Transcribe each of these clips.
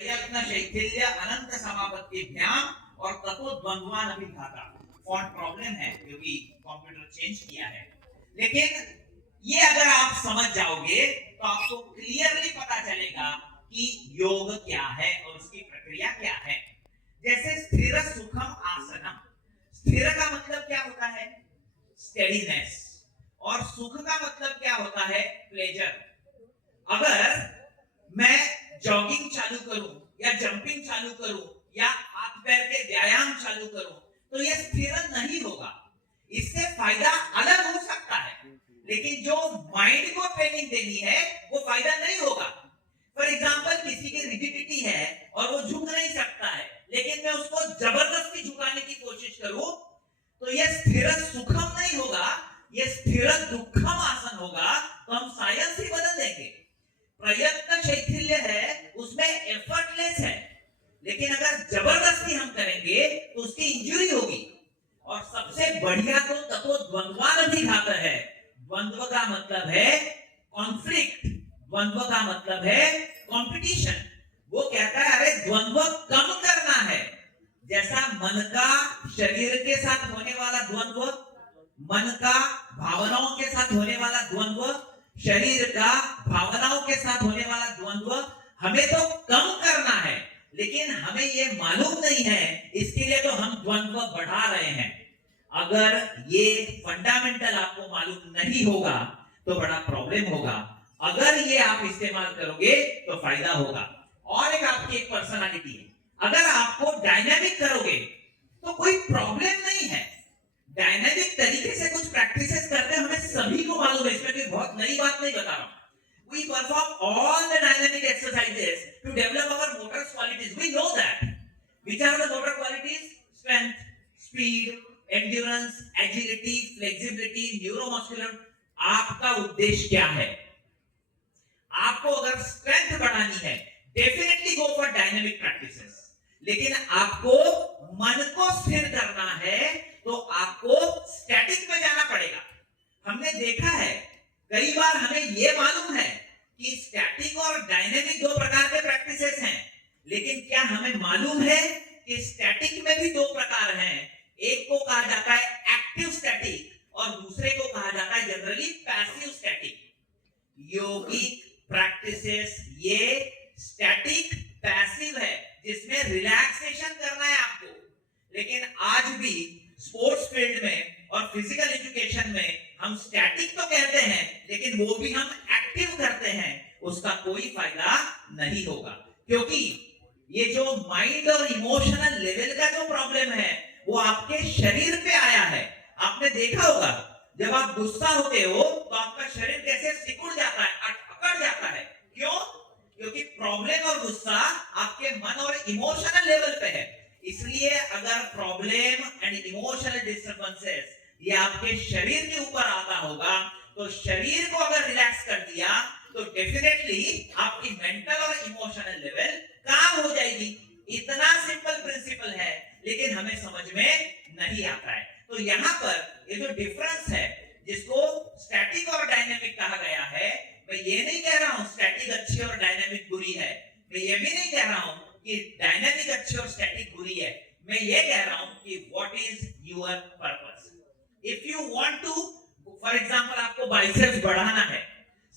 प्रयत्न शैथिल्य अनंत समापत्तिभ्याम और ततो द्वंद्वान अभिघाता। फॉन्ट प्रॉब्लम है क्योंकि कंप्यूटर चेंज किया है, लेकिन ये अगर आप समझ जाओगे तो आपको क्लियरली पता चलेगा कि योग क्या है और उसकी प्रक्रिया क्या है। जैसे स्थिर सुखम आसनम, स्थिर का मतलब क्या होता है? स्टेडीनेस। और सुख का मतलब क्या होता है? प्लेजर। अगर मैं जॉगिंग चालू करूं या जंपिंग चालू करूं या हाथ पैर के व्यायाम चालू करूं तो यह स्थिर नहीं होगा। इससे फायदा अलग हो सकता है, लेकिन जो माइंड को ट्रेनिंग देनी है वो फायदा नहीं होगा। फॉर एग्जाम्पल, किसी की रिजिडिटी है और वो झुक नहीं सकता है, लेकिन मैं उसको जबरदस्ती झुकाने की कोशिश करूं तो यह स्थिर सुखम नहीं होगा, यह स्थिर दुखम आसन होगा। तो हम साइंस ही बदल देंगे। प्रयत्न शैथिल्य है, उसमें एफर्टलेस है, लेकिन अगर जबरदस्ती हम करेंगे तो उसकी इंजरी होगी। और सबसे बढ़िया तो तत्व द्वंद्वान अधिघात है। द्वंद्व का मतलब है कॉन्फ्लिक्ट, द्वंद्व का मतलब है कंपटीशन। वो कहता है अरे द्वंद्व कम करना है। जैसा मन का शरीर के साथ होने वाला द्वंद्व, मन का भावनाओं के साथ होने वाला द्वंद्व, शरीर का भावनाओं के साथ होने वाला द्वंद्व हमें तो कम करना है, लेकिन हमें ये मालूम नहीं है, इसके लिए तो हम द्वंद्व बढ़ा रहे हैं। अगर ये फंडामेंटल आपको मालूम नहीं होगा तो बड़ा प्रॉब्लम होगा। अगर ये आप इस्तेमाल करोगे तो फायदा होगा। और एक आपकी एक पर्सनालिटी है, अगर आपको डायनामिक करोगे तो कोई प्रॉब्लम नहीं है। डायनामिक तरीके से कुछ प्रैक्टिसेस करते हैं, हमें सभी को मालूम है, इसमें कोई बहुत नई बात नहीं बता रहा हूं। We perform all the dynamic exercises to develop our motor qualities. We know that. Which are the motor qualities? Strength, speed, endurance, agility, flexibility, neuromuscular. आपका उद्देश्य क्या है? आपको अगर स्ट्रेंथ बढ़ानी है, definitely go for dynamic practices. लेकिन आपको मन को स्थिर करना है तो आपको स्टैटिक में जाना पड़ेगा। हमने देखा है कई बार, हमें यह मालूम है कि स्टैटिक और डायनेमिक दो प्रकार के प्रैक्टिसेस हैं, लेकिन क्या हमें मालूम है कि स्टैटिक में भी दो प्रकार हैं? एक को कहा जाता है एक्टिव स्टैटिक और दूसरे को कहा जाता है जनरली पैसिव स्टैटिक। योगिक प्रैक्टिसेस ये स्टैटिक पैसिव है, जिसमें रिलैक्सेशन करना है आपको। लेकिन आज भी स्पोर्ट्स फील्ड में और फिजिकल एजुकेशन में हम स्टैटिक तो कहते हैं, लेकिन वो भी हम एक्टिव करते हैं, उसका कोई फायदा नहीं होगा। क्योंकि ये जो माइंड और इमोशनल लेवल का जो प्रॉब्लम है वो आपके शरीर पे आया है। आपने देखा होगा जब आप गुस्सा होते हो तो आपका शरीर कैसे सिकुड़ जाता है, अकड़ जाता है। क्यों? क्योंकि प्रॉब्लम और गुस्सा आपके मन और इमोशनल लेवल पे है। इसलिए अगर प्रॉब्लम एंड इमोशनल डिस्टर्बेंसेस ये आपके शरीर के ऊपर आता होगा तो शरीर को अगर रिलैक्स कर दिया तो डेफिनेटली आपकी मेंटल और इमोशनल लेवल काम हो जाएगी। इतना सिंपल प्रिंसिपल है, लेकिन हमें समझ में नहीं आता है। तो यहाँ पर ये जो डिफरेंस है, जिसको स्टैटिक और डायनेमिक कहा गया है, मैं ये नहीं कह रहा हूं स्टैटिक अच्छी और डायनेमिक बुरी है। मैं ये भी नहीं कह रहा हूं कि डायनेमिक अच्छी और स्टैटिक बुरी है। मैं ये कह रहा हूं कि what is your purpose. If you want to, for example, आपको बाइसेप्स बढ़ाना है,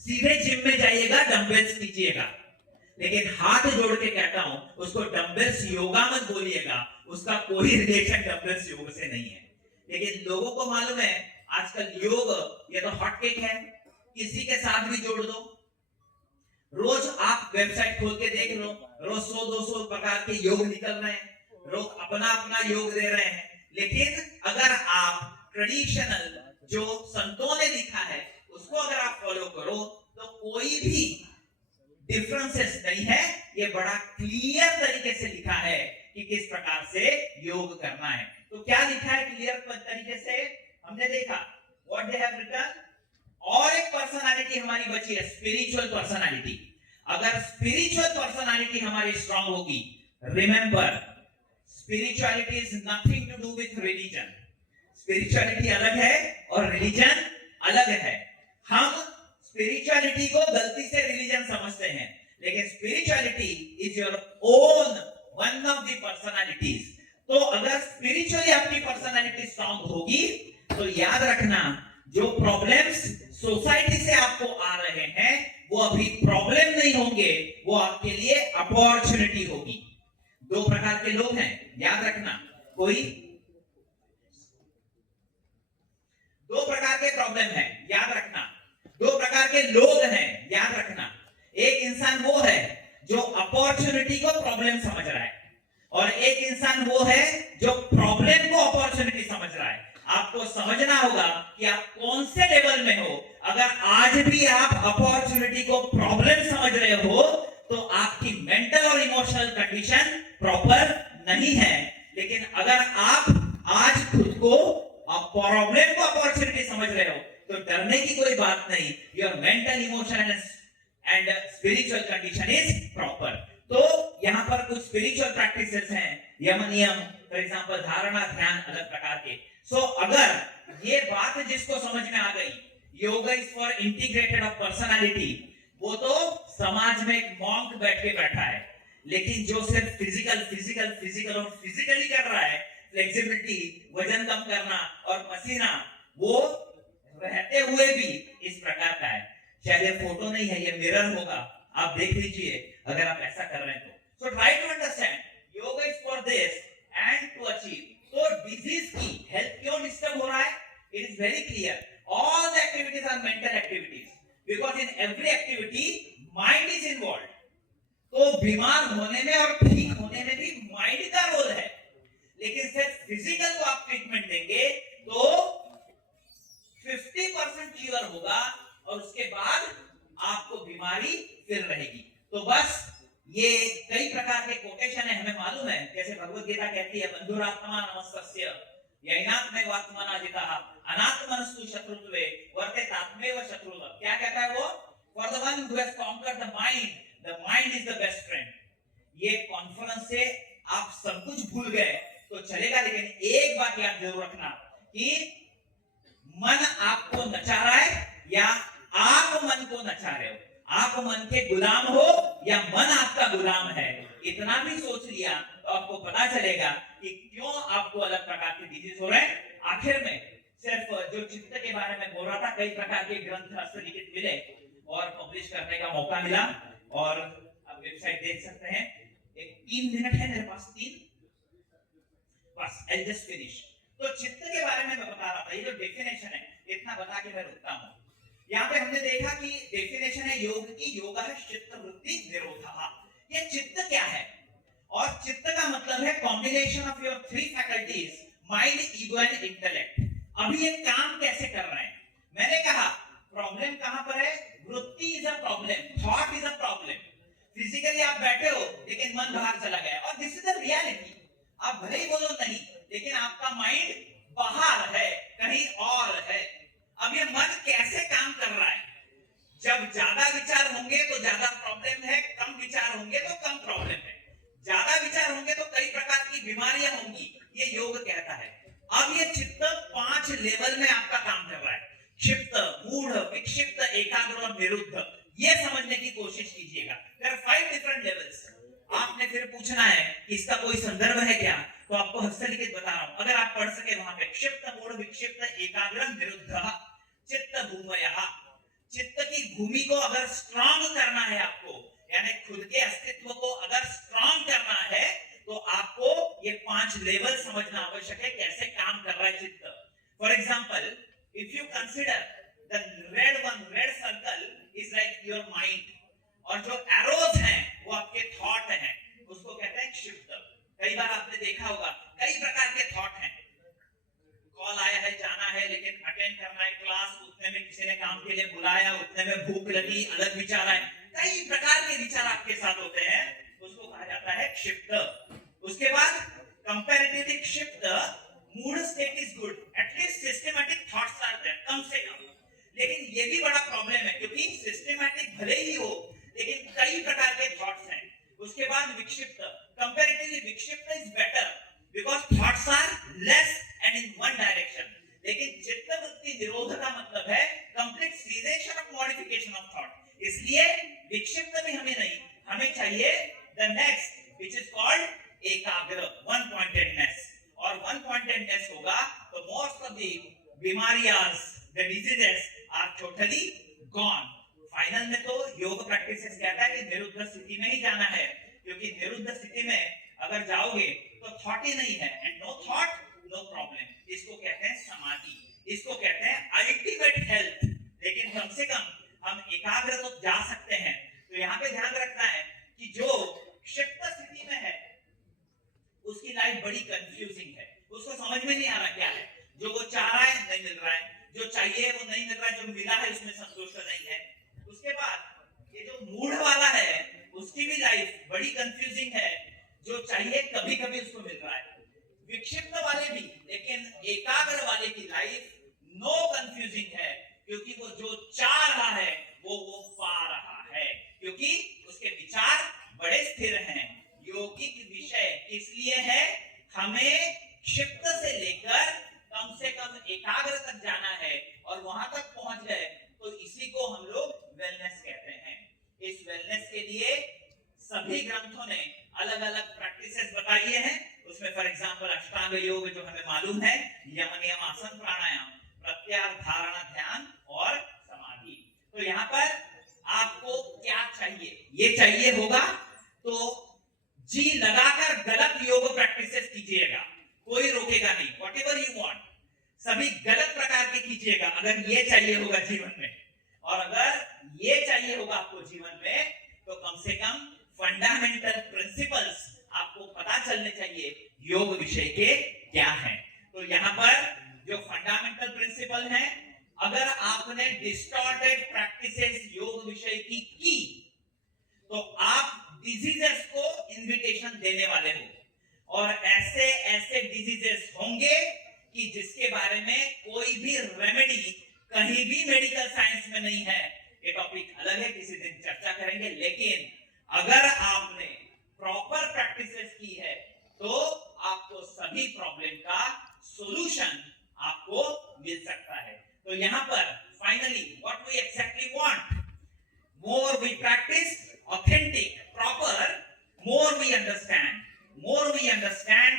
सीधे जिम में जाइएगा, डंबल्स कीजिएगा। लेकिन हाथ जोड़ के कहता हूं, उसको डंबल्स योगा मत बोलिएगा, उसका कोई रिलेशन डंबल्स योग से नहीं है। लेकिन लोगों को मालूम है आजकल योग ये तो हॉट केक है, किसी के साथ भी जोड़ दो। रोज आप वेबसाइट खोल के देख लो, रोज 100-200 प्रकार के योग निकल रहे हैं, लोग अपना अपना योग दे रहे हैं। लेकिन अगर आप ट्रेडिशनल जो संतों ने लिखा है उसको अगर आप फॉलो करो तो कोई भी डिफरेंसेस नहीं है। ये बड़ा क्लियर तरीके से लिखा है कि किस प्रकार से योग करना है। तो क्या लिखा है क्लियर तरीके से? हमने देखा व्हाट दे हैव रिटन। और एक पर्सनालिटी हमारी बची है, स्पिरिचुअल पर्सनालिटी। अगर स्पिरिचुअल पर्सनालिटी हमारी स्ट्रांग होगी, remember spirituality is nothing to do with religion. Spirituality अलग है और रिलीजन अलग है। हम स्पिरिचुअलिटी को गलती से रिलीजन समझते हैं, लेकिन spirituality is your own one of the personalities. तो अगर स्पिरिचुअली आपकी पर्सनालिटी स्ट्रांग होगी तो याद रखना, जो प्रॉब्लम्स सोसाइटी से आपको आ रहे हैं वो अभी प्रॉब्लम नहीं होंगे, वो आपके लिए अपॉर्चुनिटी होगी। दो प्रकार के लोग हैं, याद रखना। कोई दो प्रकार के प्रॉब्लम है, याद रखना। दो प्रकार के लोग हैं, याद रखना। एक इंसान वो है जो अपॉर्चुनिटी को प्रॉब्लम समझ रहा है, और एक इंसान वो है जो प्रॉब्लम को अपॉर्चुनिटी समझ रहा है। आपको समझना होगा कि आप कौन से लेवल में हो। अगर आज भी आप अपॉर्चुनिटी को प्रॉब्लम समझ रहे हो तो आपकी मेंटल और इमोशनल कंडीशन प्रॉपर नहीं है। लेकिन अगर आप आज खुद को प्रॉब्लम को अपॉर्चुनिटी समझ रहे हो तो डरने की कोई बात नहीं। Your mental emotional and spiritual condition is proper. तो यहाँ पर कुछ स्पिरिचुअल प्रैक्टिसेस हैं, यम नियम, फॉर एग्जांपल धारणा, ध्यान, अलग प्रकार के। सो अगर ये बात जिसको समझ में आ गई, yoga is for integrated of personality, वो तो समाज में एक मॉन्क बैठ के बैठा है। लेकिन जो सिर्फ फिजिकल फिजिकल फिजिकल और फिजिकली कर रहा है, फ्लेक्सिबिलिटी, वजन कम करना और पसीना, वो रहते हुए भी इस प्रकार का है। शायद ये फोटो नहीं है, ये मिरर होगा, आप देख लीजिए अगर आप ऐसा कर रहे हैं तो। So try to understand yoga is for this and to achieve. तो डिजीज की हेल्थ क्यों डिस्टर्ब हो रहा है? It is very clear, all the activities are mental activities, because in every activity mind is involve. तो बीमार होने में और ठीक होने में भी माइंड का रोल है। लेकिन सिर्फ फिजिकल को आप ट्रीटमेंट देंगे तो 50% क्योर होगा और उसके बाद आपको बीमारी फिर रहेगी। तो बस ये कई प्रकार के कोटेशन है, हमें मालूम है। जैसे भगवत गीता कहती है, बंधुरात्मा नमस्तस्य यैनात्मैवात्मना जितः अनात्मनस्तु शत्रुत्वे वर्तेतात्मैव शत्रुः। क्या कहता है वो? For the one who has conquered the mind is the best friend. ये कॉन्फ्रेंस से आप सब कुछ भूल गए तो चलेगा, लेकिन एक बात याद जरूर रखना कि मन आपको नचा रहा है या आप मन को नचा रहे हो। आप मन के गुलाम हो या मन आपका गुलाम है, इतना भी सोच लिया तो आपको पता चलेगा कि क्यों आपको अलग प्रकार के डिजीज हो रहे हैं। आखिर में सिर्फ जो चित्त के बारे में बोल रहा था, कई प्रकार के ग्रंथ हस्तलिखित मिले और पब्लिश करने का मौका मिला, और आप वेबसाइट देख सकते हैं। एक 3 मिनट है मेरे पास, 3 बस, आई जस्ट फिनिश। तो चित्त के बारे में मैं बता रहा था, ये जो डेफिनेशन है, इतना बता के मैं रुकता हूं। यहाँ पे हमने देखा कि डेफिनेशन है योग की, योग है चित्त वृत्ति निरोधः। ये चित्त क्या है? और चित्त का मतलब है combination of your 3 faculties, mind, ego and intellect. अभी ये काम कैसे कर रहे हैं? मैंने कहा प्रॉब्लम कहां पर है? वृत्ति is a problem, thought is a problem. Physically आप बैठे हो लेकिन मन बाहर चला गया, और दिस इज द रियलिटी। आप भले ही बोलो नहीं, लेकिन आपका माइंड बाहर है, कहीं और है। अब ये मन कैसे काम कर रहा है? जब ज्यादा विचार होंगे तो ज्यादा प्रॉब्लम है, कम विचार होंगे तो कम प्रॉब्लम है। ज्यादा विचार होंगे तो कई प्रकार की बीमारियां होंगी, ये योग कहता है। अब ये चित्त 5 लेवल में आपका काम कर रहा है, क्षिप्त, मूढ़, विक्षिप्त, एकाग्र और निरुद्ध। ये समझने की कोशिश कीजिएगा। There are 5 different levels. आपने फिर पूछना है कि इसका कोई संदर्भ है क्या, तो आपको हस्तलिखित बता रहा हूं, अगर आप पढ़ सके वहां पे, क्षिप्त, मूढ़, विक्षिप्त, एकाग्र, निरुद्ध, चित्त भूमयः। चित्त की भूमि को अगर स्ट्रांग करना है आपको, यानी खुद के अस्तित्व को अगर स्ट्रांग करना है, तो आपको ये 5 लेवल समझना आवश्यक है, कैसे काम कर रहा है चित्त। For example, if you consider the red circle is like your mind, और जो एरोज हैं वो आपके थॉट हैं, उसको कहते हैं क्षिप्त। कई बार आपने देखा होगा कई प्रकार के थॉट हैं। कॉल आया है, जाना है, लेकिन अटेंड करना है क्लास, उतने में किसी ने काम के लिए बुलाया, उतने में भूख लगी, अलग विचार आए। कई प्रकार के विचार आपके साथ होते हैं, उसको कहा जाता है क्षिप्त। उसके बाद कंपैरेटिवली क्षिप्त, mood state is good, at least systematic thoughts are there, कम से कम। लेकिन ये भी बड़ा प्रॉब्लम है, क्योंकि सिस्टमैटिक भले ही हो लेकिन कई प्रकार के थॉट्स हैं। उसके बाद विक्षिप्त, कंपैरेटिवली विक्षिप्त is better because thoughts are less and in one direction. लेकिन चित्त वृत्ति निरोध का मतलब है complete cessation of modification of thought. इसलिए विक्षिप्त भी हमें नहीं, हमें चाहिए the next which is called एकाग्र, वन पॉइंटेडनेस। और वन पॉइंटेडनेस होगा तो मोस्ट ऑफ द बीमारियां, the diseases are totally gone. Final में तो योग प्रैक्टिसेस कहता है कि निरुद्ध स्थिति में ही जाना है, क्योंकि निरुद्ध स्थिति में अगर जाओगे तो थॉट ही नहीं है, and no thought no problem. इसको कहते हैं समाधि, इसको कहते हैं अल्टीमेट हेल्थ। लेकिन कम से कम हम एकाग्र तो जा सकते हैं। तो यहाँ पे ध्यान रखना है कि जो क्षिप्त स्थिति में है उसकी लाइफ बड़ी कंफ्यूजिंग है, उसको समझ में नहीं आ रहा क्या है, जो वो चाह रहा है नहीं मिल रहा है, जो चाहिए वो नहीं मिल रहा है, जो मिला है उसमें संतुष्ट नहीं है। उसके बाद ये जो मूढ़ वाला है उसकी भी लाइफ बड़ी कंफ्यूजिंग है, जो चाहिए कभी कभी उसको मिल रहा है। विक्षिप्त वाले भी, लेकिन एकाग्र वाले की लाइफ नो कंफ्यूजिंग है, क्योंकि वो जो चाह रहा है वो पा रहा है, क्योंकि उसके विचार बड़े स्थिर हैं। योगिक विषय इसलिए है हमें क्षिप्त से लेकर कम से कम एकाग्र तक जाना है, और वहां तक पहुंच गए तो इसी को हम लोग वेलनेस कहते हैं। इस वेलनेस के लिए सभी ग्रंथों ने अलग अलग प्रैक्टिसेस बताई हैं। उसमें फॉर एग्जांपल अष्टांग योग जो हमें मालूम है, यम नियम आसन प्राणायाम, प्रत्याहार धारणा ध्यान और समाधि। तो यहाँ पर आपको क्या चाहिए, ये चाहिए होगा तो जी लगाकर गलत योग प्रैक्टिसेस कीजिएगा, कोई रोकेगा नहीं। व्हाटएवर यू वांट सभी गलत प्रकार के कीजिएगा, अगर ये चाहिए होगा जीवन में। और अगर ये चाहिए होगा आपको जीवन में तो कम से कम फंडामेंटल प्रिंसिपल्स आपको पता चलने चाहिए योग विषय के क्या हैं। तो यहाँ पर जो फंडामेंटल प्रिंसिपल हैं, अगर आपने डिस्टॉर्टेड प्रैक्टिसेस योग विषय की तो आप डिजीजेस को इनविटेशन देने वाले हो, और ऐसे ऐसे डिजीजेस होंगे कि जिसके बारे में कोई भी रेमेडी कहीं भी मेडिकल साइंस में नहीं है। ये टॉपिक अलग है, किसी दिन चर्चा करेंगे। लेकिन अगर आपने प्रॉपर प्रैक्टिसेस की है तो आपको सभी प्रॉब्लम का सॉल्यूशन आपको मिल सकता है। तो यहाँ पर finally what we exactly want, more we practice authentic proper, more we understand, more we understand,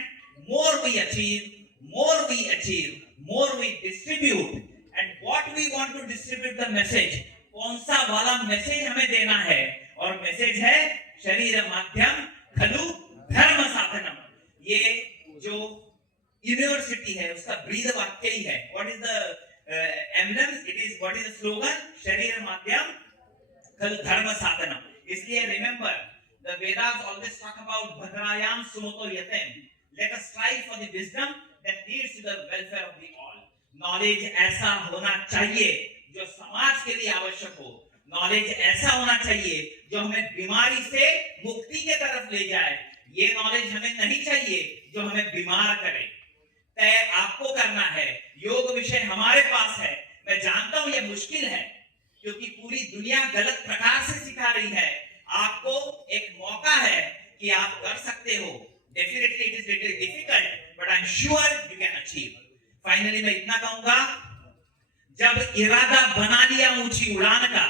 more we achieve, more we achieve, more we distribute, and what we want to distribute the message, कौन सा वाला message हमें देना है, और message है शरीर माध्यम खलु धर्म साधनम। ये जो यूनिवर्सिटी है उसका ब्रीद वाक्य ही है। What is the emblem, it is what is the slogan, शरीर माध्यम खलु धर्म साधनम। इसलिए remember the Vedas always talk about भद्रायाम सुमतो यतेम, let us strive for the wisdom that leads to the welfare of the all. Knowledge ऐसा होना चाहिए जो समाज के लिए आवश्यक हो, नॉलेज ऐसा होना चाहिए जो हमें बीमारी से मुक्ति के तरफ ले जाए। ये नॉलेज हमें नहीं चाहिए जो हमें बीमार करे। तय आपको करना है, योग विषय हमारे पास है। मैं जानता हूं ये मुश्किल है क्योंकि पूरी दुनिया गलत प्रकार से सिखा रही है। आपको एक मौका है कि आप कर सकते हो। Definitely it is little difficult but I am sure you can achieve. Finally मैं इतना कहूंगा, जब इरादा बना लिया ऊंची उड़ान का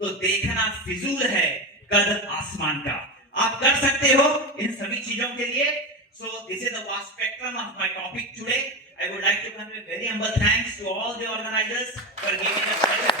तो देखना फिजूल है कद आसमान का। आप कर सकते हो इन सभी चीजों के लिए। So this is the vast spectrum of my topic today. I would like to convey very humble thanks to all the organizers for giving us such a